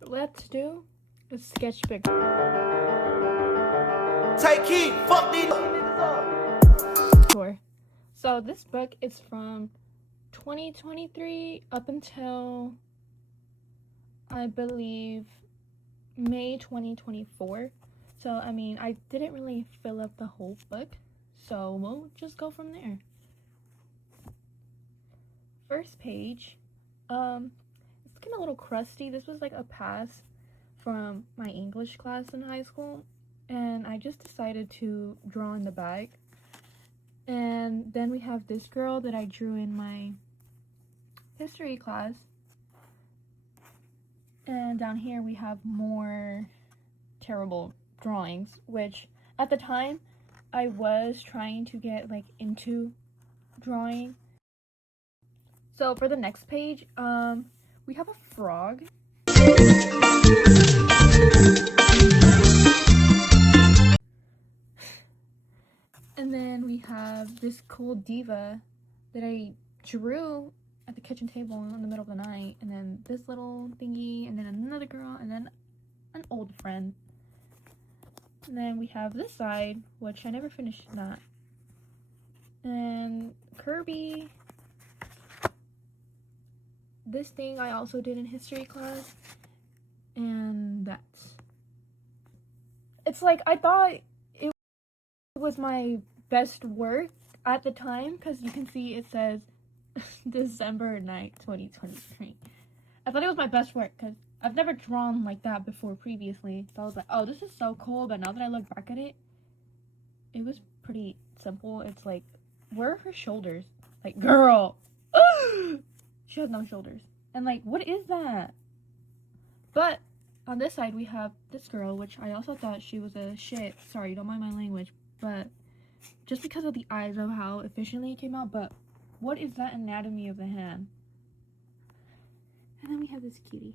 Let's do a sketchbook. Take heat, fuck these Tour. So this book is from 2023 up until I believe May 2024. So I mean, I didn't really fill up the whole book, so we'll just go from there. First page, it's getting a little crusty. This was like a pass from my English class in high school, and I just decided to draw in the back. And then we have this girl that I drew in my history class. And down here we have more terrible drawings, which at the time I was trying to get like into drawing. So for the next page, we have a frog. And then we have this cool diva that I drew at the kitchen table in the middle of the night, and then this little thingy, and then another girl, and then an old friend. And then we have this side, which I never finished that. And Kirby. This thing I also did in history class. And that's... It's like, I thought it was my best work at the time, because you can see it says December 9th, 2023. I thought it was my best work, because I've never drawn like that before previously. So I was like, oh, this is so cool. But now that I look back at it, it was pretty simple. It's like, where are her shoulders? Like, girl! She has no shoulders. And like, what is that? But on this side, we have this girl, which I also thought she was a shit. Sorry, don't mind my language. But just because of the eyes of how efficiently it came out. But what is that anatomy of the hand? And then we have this cutie.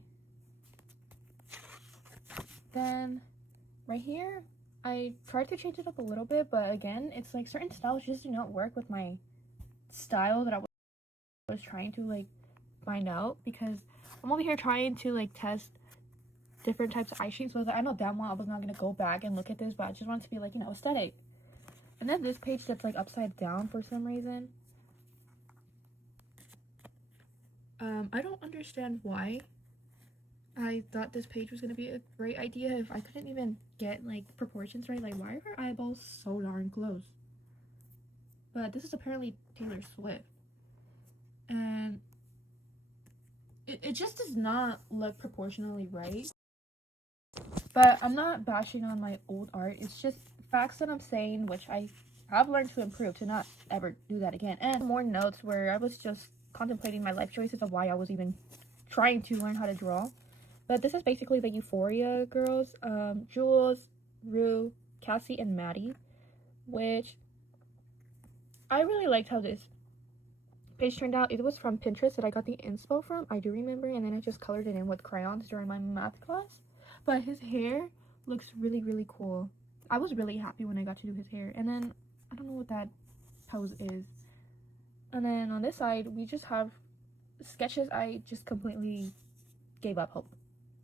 Then right here, I tried to change it up a little bit, but again, it's like certain styles just do not work with my style that I was trying to like find out, because I'm over here trying to like test different types of eye shapes. So I know damn well I was not gonna go back and look at this, but I just wanted to be like, you know, aesthetic. And then this page that's like upside down for some reason. I don't understand why I thought this page was gonna be a great idea if I couldn't even get like proportions right. Like, why are her eyeballs so darn close? But this is apparently Taylor Swift, and it just does not look proportionally right. But I'm not bashing on my old art. It's just facts that I'm saying, which I have learned to improve to not ever do that again. And more notes where I was just contemplating my life choices of why I was even trying to learn how to draw. But this is basically the Euphoria girls, Jules, Rue, Cassie, and Maddie, which I really liked how this page turned out. It was from Pinterest that I got the inspo from, I do remember, and then I just colored it in with crayons during my math class. But his hair looks really, really cool. I was really happy when I got to do his hair. And then, I don't know what that pose is. And then on this side, we just have sketches I just completely gave up hope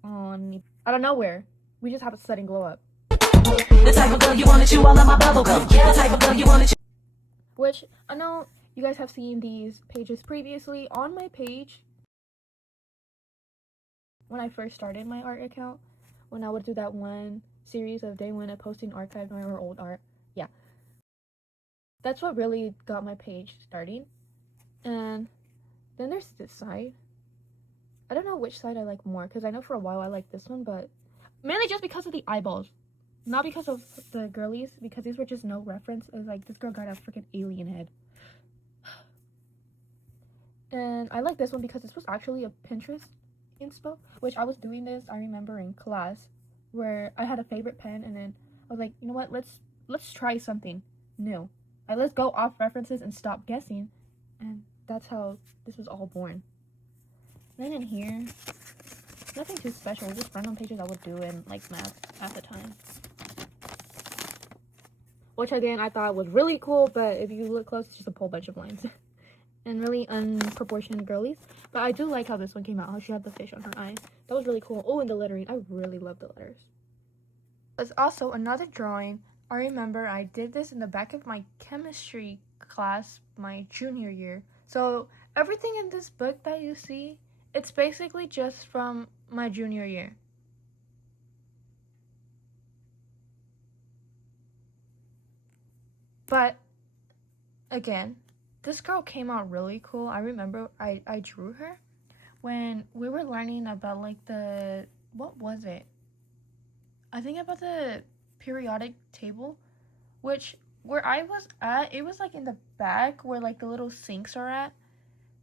on. Out of nowhere, we just have a sudden glow up. The type of girl you wanna chew all of my bubble gum. The type of girl you wanna chew. Which, I know you guys have seen these pages previously on my page when I first started my art account, when I would do that one series of day one of posting archived or old art. Yeah, that's what really got my page starting. And then there's this side. I don't know which side I like more, because I know for a while I like this one, but mainly just because of the eyeballs, not because of the girlies, because these were just no reference. It was like, this girl got a freaking alien head. And I like this one because this was actually a Pinterest inspo, which I was doing this, I remember, in class, where I had a favorite pen, and then I was like, you know what, let's try something new. Like, let's go off references and stop guessing. And that's how this was all born. Then in here, nothing too special, just random pages I would do in like math at the time, which again I thought was really cool. But if you look close, it's just a whole bunch of lines and really unproportioned girlies. But I do like how this one came out, how she had the fish on her eye. That was really cool. Oh, and the lettering. I really love the letters. There's also another drawing. I remember I did this in the back of my chemistry class my junior year. So everything in this book that you see, it's basically just from my junior year. But again, this girl came out really cool. I remember I drew her when we were learning about like what was it? I think about the periodic table, which where I was at, it was like in the back where like the little sinks are at.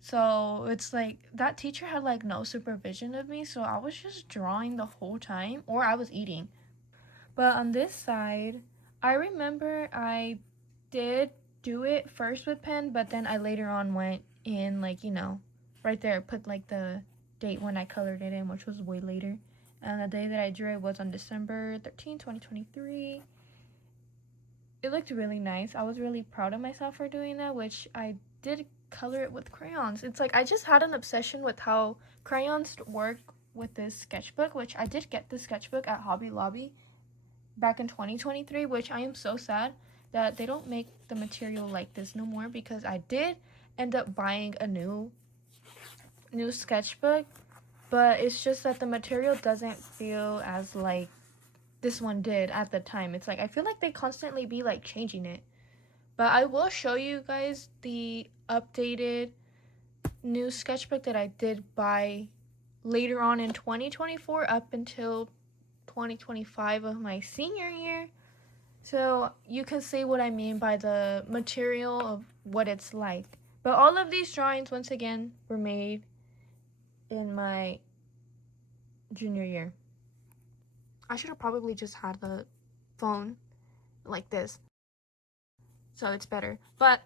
So it's like that teacher had like no supervision of me, so I was just drawing the whole time, or I was eating. But on this side, I remember I did do it first with pen, but then I later on went in, like, right there, put like the date when I colored it in, which was way later. And the day that I drew it was on December 13, 2023. It looked really nice. I was really proud of myself for doing that, which I did color it with crayons. It's like I just had an obsession with how crayons work with this sketchbook, which I did get this sketchbook at Hobby Lobby back in 2023, which I am so sad that they don't make the material like this no more, because I did end up buying a new sketchbook, but it's just that the material doesn't feel as like this one did at the time. It's like I feel like they constantly be like changing it. But I will show you guys the updated new sketchbook that I did buy later on in 2024 up until 2025 of my senior year. So you can see what I mean by the material of what it's like. But all of these drawings, once again, were made in my junior year. I should have probably just had the phone like this, so it's better. But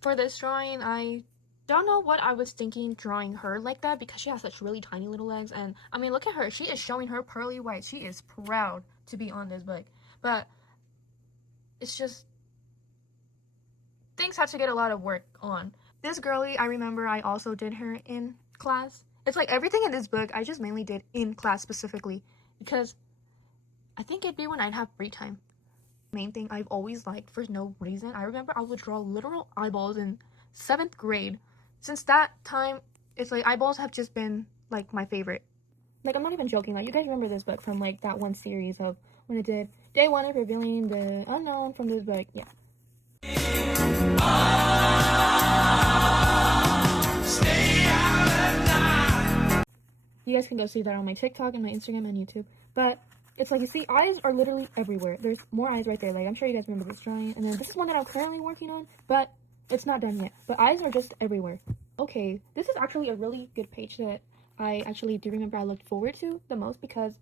for this drawing, I don't know what I was thinking drawing her like that, because she has such really tiny little legs. And I mean, look at her. She is showing her pearly white. She is proud to be on this book. But it's just, things have to get a lot of work on. This girly, I remember I also did her in class. It's like everything in this book I just mainly did in class specifically, because I think it'd be when I'd have free time. Main thing I've always liked for no reason, I remember I would draw literal eyeballs in 7th grade. Since that time, it's like eyeballs have just been like my favorite. Like, I'm not even joking. Like, you guys remember this book from like that one series of when it did day 1 of revealing the unknown from this book. Yeah. You guys can go see that on my TikTok and my Instagram and YouTube. But it's like, you see, eyes are literally everywhere. There's more eyes right there. Like, I'm sure you guys remember this drawing. And then this is one that I'm currently working on, but it's not done yet. But eyes are just everywhere. Okay, this is actually a really good page that I actually do remember I looked forward to the most, because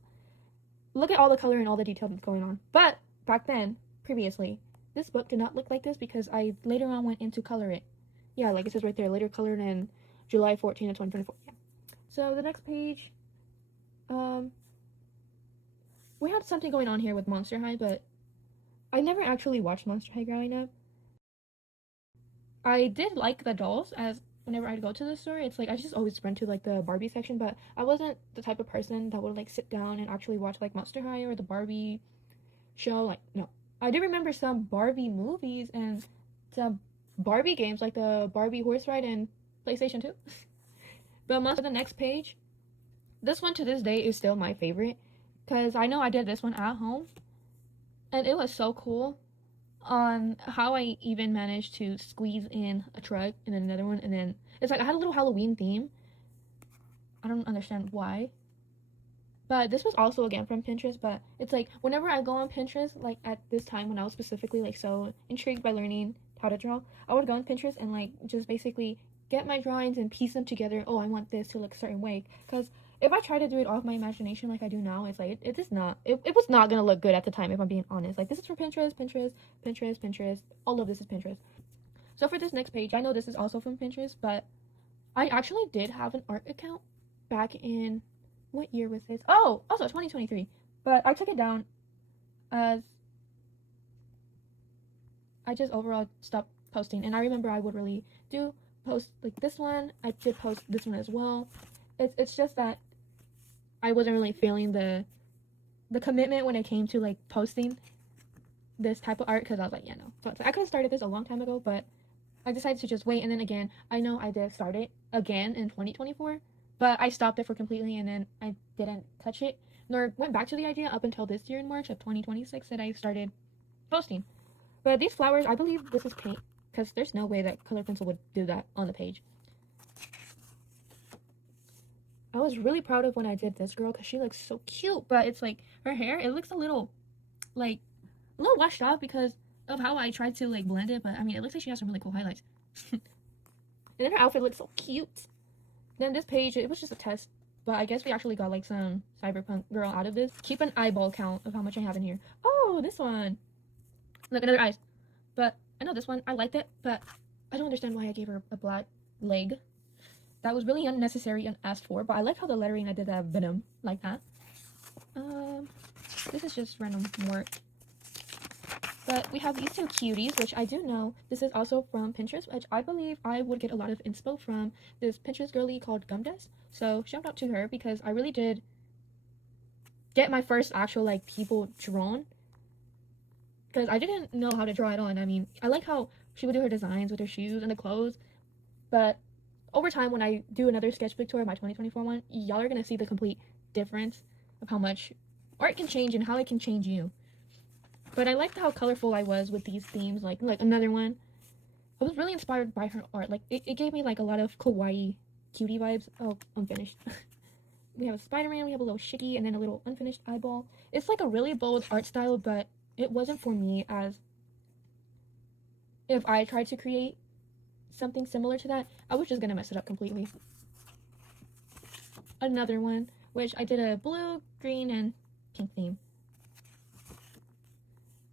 look at all the color and all the detail that's going on. But back then, previously, this book did not look like this, because I later on went in to color it. Yeah, like it says right there, later colored in July 14 of 2024. Yeah. So the next page, we had something going on here with Monster High, but I never actually watched Monster High growing up. I did like the dolls, as whenever I'd go to the store, it's like I just always run to like the Barbie section, but I wasn't the type of person that would like sit down and actually watch like Monster High or the Barbie show. Like, no. I do remember some Barbie movies and some Barbie games, like the Barbie horse ride and PlayStation 2. But most of the next page, this one to this day is still my favorite, because I know I did this one at home and it was so cool on how I even managed to squeeze in a truck and then another one, and then it's like I had a little Halloween theme. I don't understand why, but this was also again from Pinterest. But it's like whenever I go on Pinterest, like at this time when I was specifically like so intrigued by learning how to draw, I would go on Pinterest and like just basically get my drawings and piece them together. Oh, I want this to look a certain way, because if I try to do it off my imagination like I do now, it's like it is not, it was not gonna look good at the time, if I'm being honest. Like, this is from Pinterest. All of this is Pinterest. So for this next page, I know this is also from Pinterest, but I actually did have an art account back in, what year was this? Oh, also 2023. But I took it down as I just overall stopped posting. And I remember I would really do post like this one. I did post this one as well. It's just that I wasn't really feeling the commitment when it came to like posting this type of art, because I was like, yeah, no. So I could have started this a long time ago, but I decided to just wait. And then again, I know I did start it again in 2024, but I stopped it for completely, and then I didn't touch it nor went back to the idea up until this year in March of 2026 that I started posting. But these flowers, I believe this is paint, because there's no way that color pencil would do that on the page. I was really proud of when I did this girl, because she looks so cute, but it's like her hair, it looks a little washed off because of how I tried to like blend it. But I mean, it looks like she has some really cool highlights. And then her outfit looks so cute. Then this page, it was just a test, but I guess we actually got like some cyberpunk girl out of this. Keep an eyeball count of how much I have in here. Oh, this one. Look, another eyes. But I know this one, I liked it, but I don't understand why I gave her a black leg. That was really unnecessary and asked for, but I like how the lettering, I did that venom like that. This is just random work. But we have these two cuties, which I do know this is also from Pinterest, which I believe I would get a lot of inspo from this Pinterest girly called Gumdes. So shout out to her, because I really did get my first actual like people drawn, because I didn't know how to draw it on. I mean, I like how she would do her designs with her shoes and the clothes, but over time when I do another sketchbook tour, my 2024 one, y'all are gonna see the complete difference of how much art can change and how it can change you. But I liked how colorful I was with these themes. Like another one, I was really inspired by her art. Like it gave me like a lot of kawaii cutie vibes. Oh, unfinished. We have a Spider-Man, we have a little Shiggy, and then a little unfinished eyeball. It's like a really bold art style, but it wasn't for me, as if I tried to create something similar to that, I was just gonna mess it up completely. Another one, which I did a blue, green, and pink theme.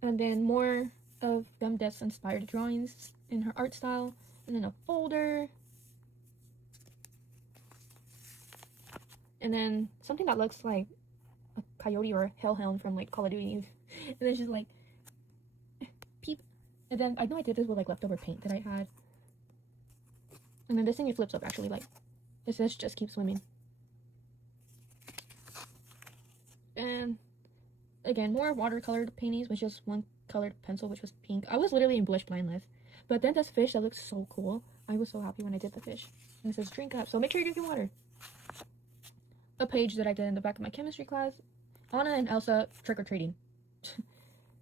And then more of Gumdes inspired drawings in her art style, and then a folder, and then something that looks like a coyote or a hellhound from like Call of Duty. And then she's like, peep. And then I know I did this with like leftover paint that I had. And then this thing, it flips up actually, like it says just keep swimming. And again, more watercolored paintings with just one colored pencil, which was pink. I was literally in blush blindness. But then this fish that looks so cool. I was so happy when I did the fish. And it says drink up, so make sure you're drinking water. A page that I did in the back of my chemistry class. Anna and Elsa trick-or-treating.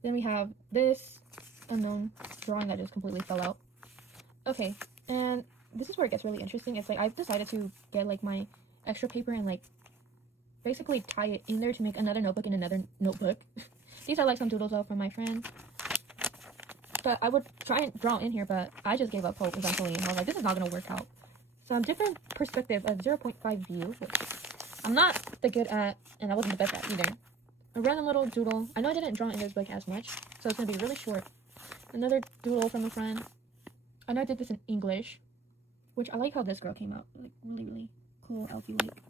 Then we have this unknown drawing that just completely fell out. Okay, and this is where it gets really interesting. It's like I've decided to get like my extra paper and like basically tie it in there to make another notebook in another notebook. These are like some doodles though from my friend. But I would try and draw in here, but I just gave up hope eventually, and I was like, this is not gonna work out. So I'm different perspective of 0.5 view, which I'm not the good at, and I wasn't the best at either. A random little doodle. I know I didn't draw in this book as much, so it's gonna be really short. Another doodle from a friend. I know I did this in English, which I like how this girl came out. Like really, really cool, Elfie like.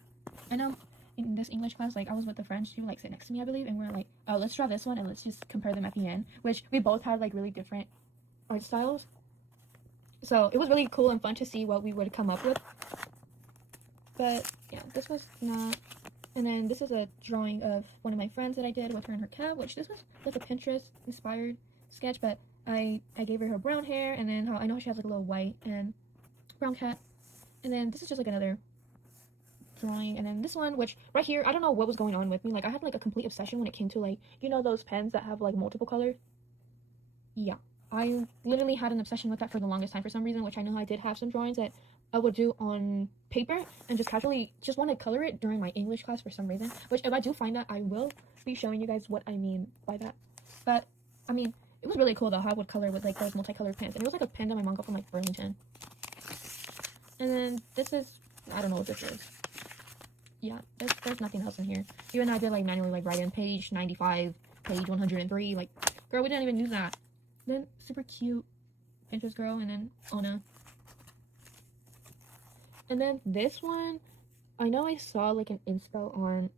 I know in this English class, like I was with a friend, she would like sit next to me, I believe, and we are like, oh, let's draw this one and let's just compare them at the end, which we both had like really different art styles. So it was really cool and fun to see what we would come up with. But yeah, this was not. And then this is a drawing of one of my friends that I did with her and her cat, which this was like a Pinterest inspired sketch, but I gave her brown hair, and then how I know she has like a little white and brown cat. And then this is just like another drawing. And then this one, which right here, I don't know what was going on with me. Like I had like a complete obsession when it came to like, you know, those pens that have like multiple colors. Yeah, I literally had an obsession with that for the longest time for some reason, which I know I did have some drawings that I would do on paper and just casually just want to color it during my English class for some reason, which if I do find that, I will be showing you guys what I mean by that. But I mean, it was really cool though how I would color with like those multicolored pens, and it was like a pen that my mom got from like Burlington. And then this is, I don't know what this is. Yeah, there's nothing else in here. Even though I did like manually like write in page 95, page 103, like girl, we didn't even use that. Then super cute Pinterest girl, and then Anna. And then this one, I know I saw like an inspo on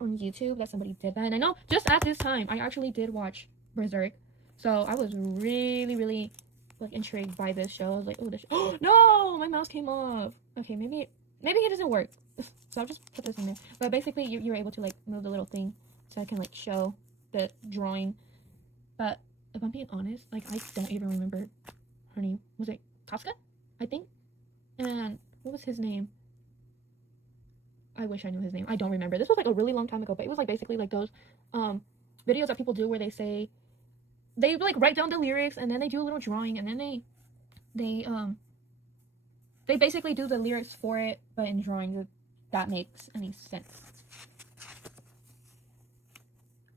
YouTube that somebody did that, and I know just at this time I actually did watch Berserk, so I was really, really like intrigued by this show. I was like, oh, this. Oh no, my mouse came off. Okay, maybe it doesn't work. So I'll just put this in there. But basically, you're able to like move the little thing so I can like show the drawing. But if I'm being honest, like I don't even remember her name. Was it Tosca? I think. And what was his name? I wish I knew his name. I don't remember. This was like a really long time ago, but it was like basically like those videos that people do where they like write down the lyrics and then they do a little drawing and then they basically do the lyrics for it, but in drawings, if that makes any sense.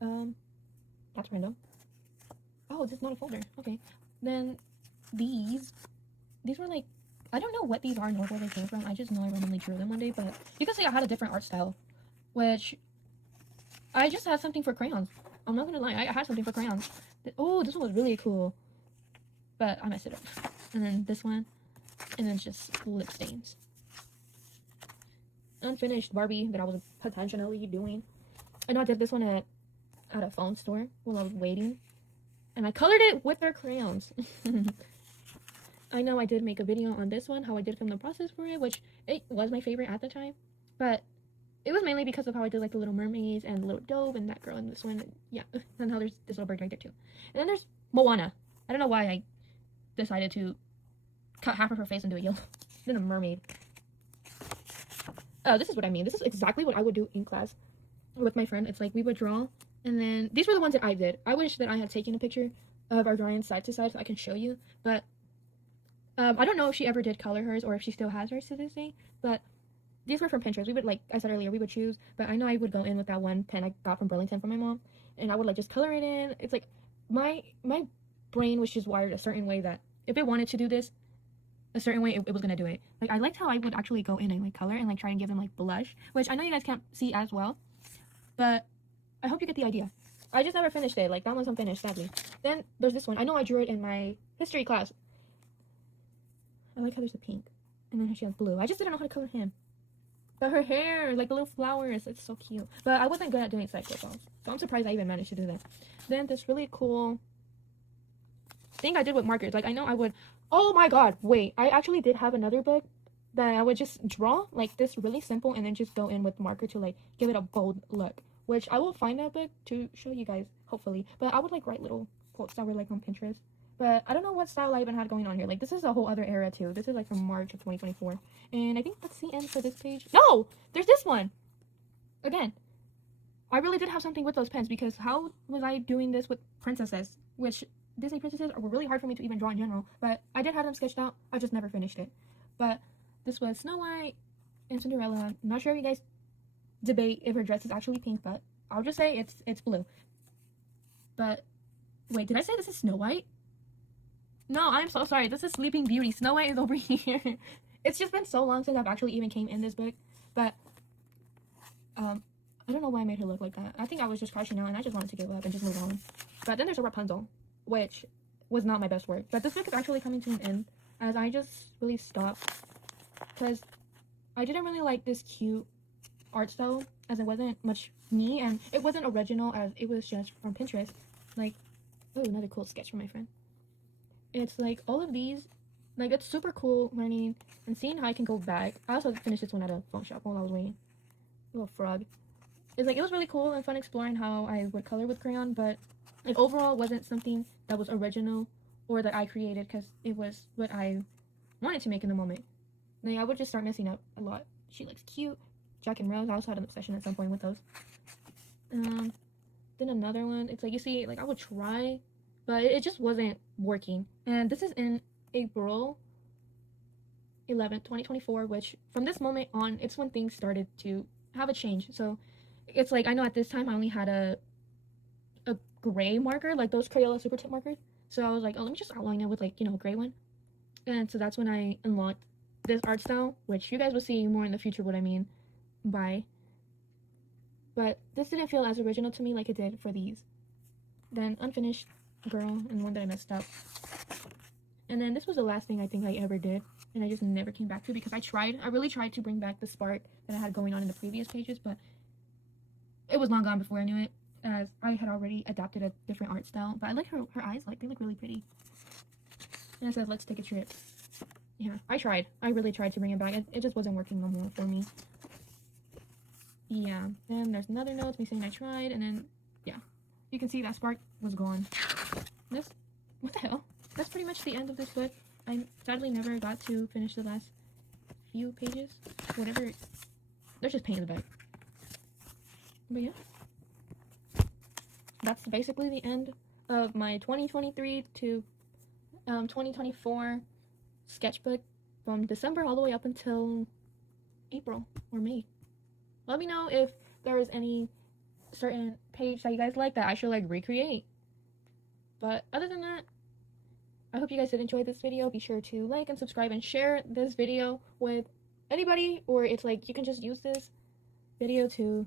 That's random. Oh, this is not a folder. Okay. Then these were like, I don't know what these are nor where they came from. I just know I randomly drew them one day, but you can see I had a different art style, which I just had something for crayons. I'm not gonna lie, I had something for crayons. Oh, this one was really cool, but I messed it up. And then this one, and then just lip stains. Unfinished Barbie that I was potentially doing. I know I did this one at a phone store while I was waiting, and I colored it with their crayons. I know I did make a video on this one, how I did film the process for it, which it was my favorite at the time, but it was mainly because of how I did like the Little Mermaids and the Little Dove and that girl in this one. Yeah, and how there's this little bird right there too. And then there's Moana. I don't know why I decided to cut half of her face into a yellow. Then a mermaid. Oh, this is what I mean. This is exactly what I would do in class with my friend. It's like we would draw, and then these were the ones that I did. I wish that I had taken a picture of our drawing side to side so I can show you, but I don't know if she ever did color hers or if she still has hers to this day, but these were from Pinterest. We would, like I said earlier, we would choose, but I know I would go in with that one pen I got from Burlington from my mom, and I would like just color it in. It's like my brain was just wired a certain way that if it wanted to do this a certain way, it was gonna do it. Like I liked how I would actually go in and like color and like try and give them like blush, which I know you guys can't see as well, but I hope you get the idea. I just never finished it. Like that one's unfinished, sadly. Then there's this one. I know I drew it in my history class. I like how there's a pink, and then she has blue. I just didn't know how to color him. But her hair, like the little flowers, it's so cute. But I wasn't good at doing cyclones, so I'm surprised I even managed to do that. Then this really cool thing I did with markers. Like I know I would. Oh my god! Wait, I actually did have another book that I would just draw like this, really simple, and then just go in with marker to like give it a bold look. Which I will find that book to show you guys, hopefully. But I would like write little quotes that were like on Pinterest. But I don't know what style I even had going on here. Like, this is a whole other era, too. This is, like, from March of 2024. And I think that's the end for this page. No! There's this one! Again. I really did have something with those pens, because how was I doing this with princesses? Which, Disney princesses were really hard for me to even draw in general. But I did have them sketched out. I just never finished it. But this was Snow White and Cinderella. I'm not sure if you guys debate if her dress is actually pink, but I'll just say it's blue. But, wait, did I say this is Snow White? No, I'm so sorry. This is Sleeping Beauty. Snow White is over here. It's just been so long since I've actually even came in this book. But, I don't know why I made her look like that. I think I was just crashing out and I just wanted to give up and just move on. But then there's a Rapunzel, which was not my best work. But this book is actually coming to an end as I just really stopped. Because I didn't really like this cute art style as it wasn't much me. And it wasn't original as it was just from Pinterest. Like, oh, another cool sketch from my friend. It's like all of these, like it's super cool learning and seeing how I can go back. I also finished this one at a phone shop while I was waiting. Little frog. It's like it was really cool and fun exploring how I would color with crayon, but like overall it wasn't something that was original or that I created because it was what I wanted to make in the moment. Like I would just start messing up a lot. She looks cute. Jack and Rose. I also had an obsession at some point with those. Then another one. It's like you see, like I would try. But it just wasn't working. And this is in April 11th, 2024, which from this moment on, it's when things started to have a change. So it's like, I know at this time I only had a gray marker, like those Crayola Super Tip markers. So I was like, oh, let me just outline it with like, you know, a gray one. And so that's when I unlocked this art style, which you guys will see more in the future what I mean by. But this didn't feel as original to me like it did for these. Then Unfinished Girl and one that I messed up. And then this was the last thing I think I ever did, and I just never came back to because I really tried to bring back the spark that I had going on in the previous pages, but it was long gone before I knew it, as I had already adopted a different art style. But I like her eyes, like they look really pretty. And I said, let's take a trip. Yeah, I tried. I really tried to bring it back. It just wasn't working no more for me. yeah. Then there's another note me saying I tried, and then yeah, you can see that spark was gone. This, what the hell? That's pretty much the end of this book. I sadly never got to finish the last few pages. Whatever. There's just paint in the back. But yeah, that's basically the end of my 2023 to 2024 sketchbook from December all the way up until April or May. Let me know if there is any certain page that you guys like that I should like recreate. But other than that, I hope you guys did enjoy this video. Be sure to like and subscribe and share this video with anybody, or it's like you can just use this video to